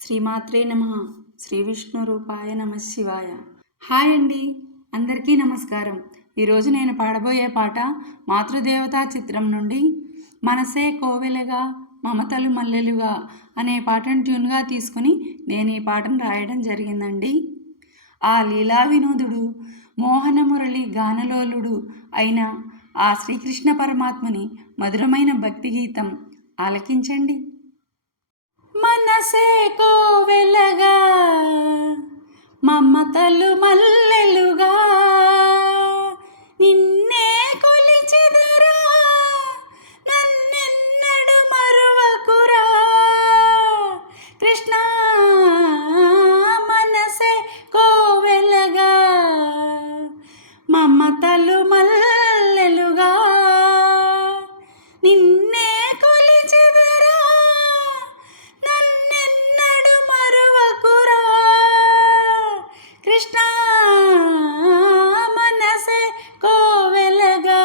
శ్రీమాత్రే నమః. శ్రీ విష్ణు రూపాయ నమ శివాయ. హాయ్ అండి, అందరికీ నమస్కారం. ఈరోజు నేను పాడబోయే పాట మాతృదేవతా చిత్రం నుండి మనసే కోవెలగా మమతలు మల్లెలుగా అనే పాటను ట్యూన్గా తీసుకుని నేను ఈ పాటను రాయడం జరిగిందండి. ఆ లీలా వినోదుడు మోహన మురళి గానలోలుడు అయిన ఆ శ్రీకృష్ణ పరమాత్మని మధురమైన భక్తి గీతం ఆలకించండి. మనసే కోవెలగా మమతలు మల్లెలుగా నిన్నే కొలిచెదరా, నన్నెన్నడు మరువకురా కృష్ణ. మనసే కోవెలగా మమతలు మల్లెలుగా నిన్నే కొలిచెదరా, నన్నెన్నడు మరువకురా కృష్ణ. మనసే కోవెలగా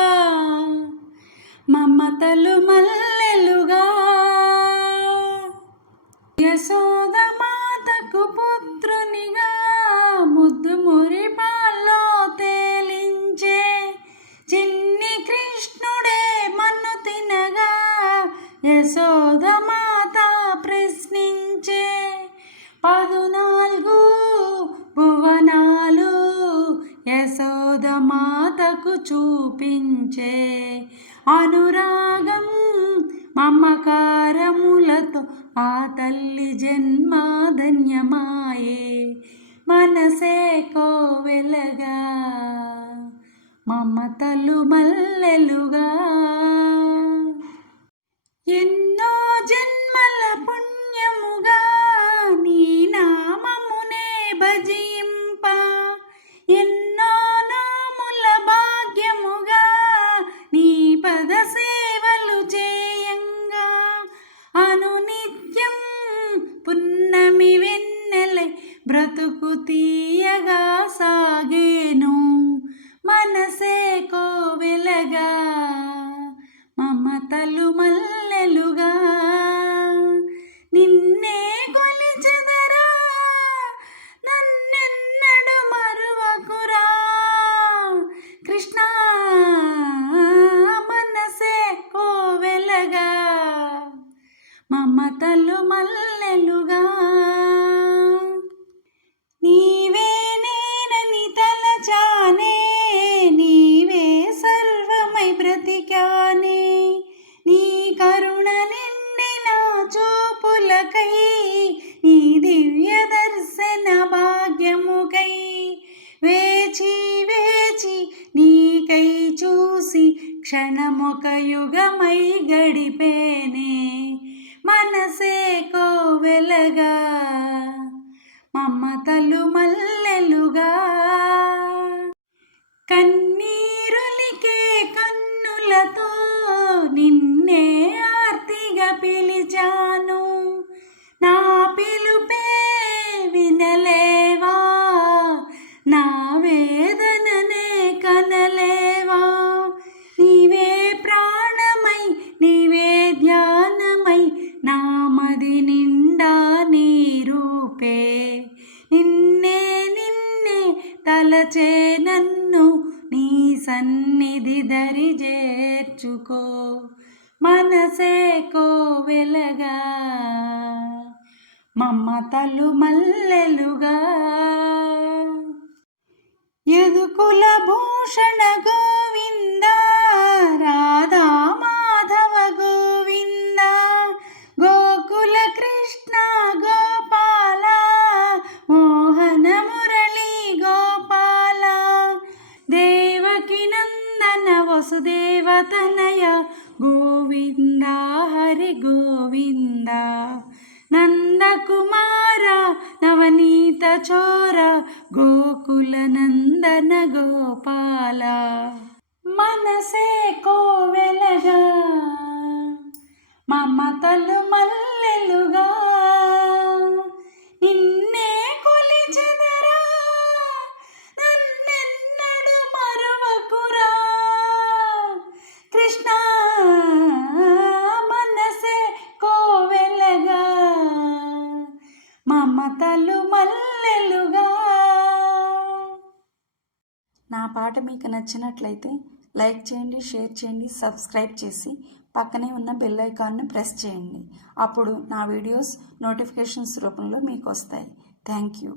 మమతలు మల్లెలుగా. యశోద మాతకు పుత్రునిగా ముద్దు మురిపాల్లో తేలించే చిన్ని కృష్ణుడే మన్ను తినగా యశోద మాత ప్రశ్నించే 14 భువనాలు యశోద మాతకు చూపించే అనురాగం మమకారములతో ఆ తల్లి జన్మ ధన్యమాయే. మనసే కోవెలగా మమతలు మల్లెలుగా. ఎన్నో జన్మల పుణ్యముగా నీ నామమునే భజింప, ఎన్నో నాముల భాగ్యముగా నీ పద సేవలు చేయంగా అనునిత్యం పున్నమి వెన్నెలై బ్రతుకు తీయగా సాగేను. మనసే కోవెలగా మమతలు మల్లెలుగా నిన్నే కొలిచెదరా, నన్నెన్నడు మరువకురా కృష్ణ. మనసే కోవెలగా మమతలు మల్లెలుగా. నీవే నేనని తలచానే, నీవే సర్వమై బ్రతికానే, నీ కరుణ నిండిన చూపులకై నీ దివ్య దర్శన భాగ్యముకై వేచి వేచి నీకై చూసి క్షణమొక యుగమై గడిపేనే. మనసే కోవెలగా మమతలు మల్లెలుగా. కన్నీరులికే కన్నులతో నిన్నే ఆర్తిగా పిలిచాను, నా పిలుపే వినలేవా, నా వేదననే కనలేవా. నీవే ప్రాణమై నీవే ధ్యానమై నా మది నిండా నీ రూపే. నిన్నే నిన్నే తలచే నన్ను నీ సన్నిధి దరి చేర్చుకో. మనసే కోవెలగా మమతలు మల్లెలుగా. యదుకుల భూషణ గోవింద రాధా మాధవ గోవింద, గోకుల కృష్ణ గోపాల మోహన మురళి గోపాల, దేవకి నందన వసుదేవ తనయ గోవింద హరి గోవింద, నందకుమార నవనీత చోర గోకుల నందన గోపాల. మనసే కోవెలగా మమతలు మల్లెలుగా నిన్నే కొలిచెదరా, నన్నెన్నడు మరువకురా కృష్ణ. మనసే కోవెలగా మమతలు మల్లెలుగా. నా పాట మీకు నచ్చినట్లయితే లైక్ చేయండి, షేర్ చేయండి, సబ్స్క్రైబ్ చేసి పక్కనే ఉన్న బెల్ ఐకాన్ను ప్రెస్ చేయండి. అప్పుడు నా వీడియోస్ నోటిఫికేషన్స్ రూపంలో మీకు వస్తాయి. Thank you.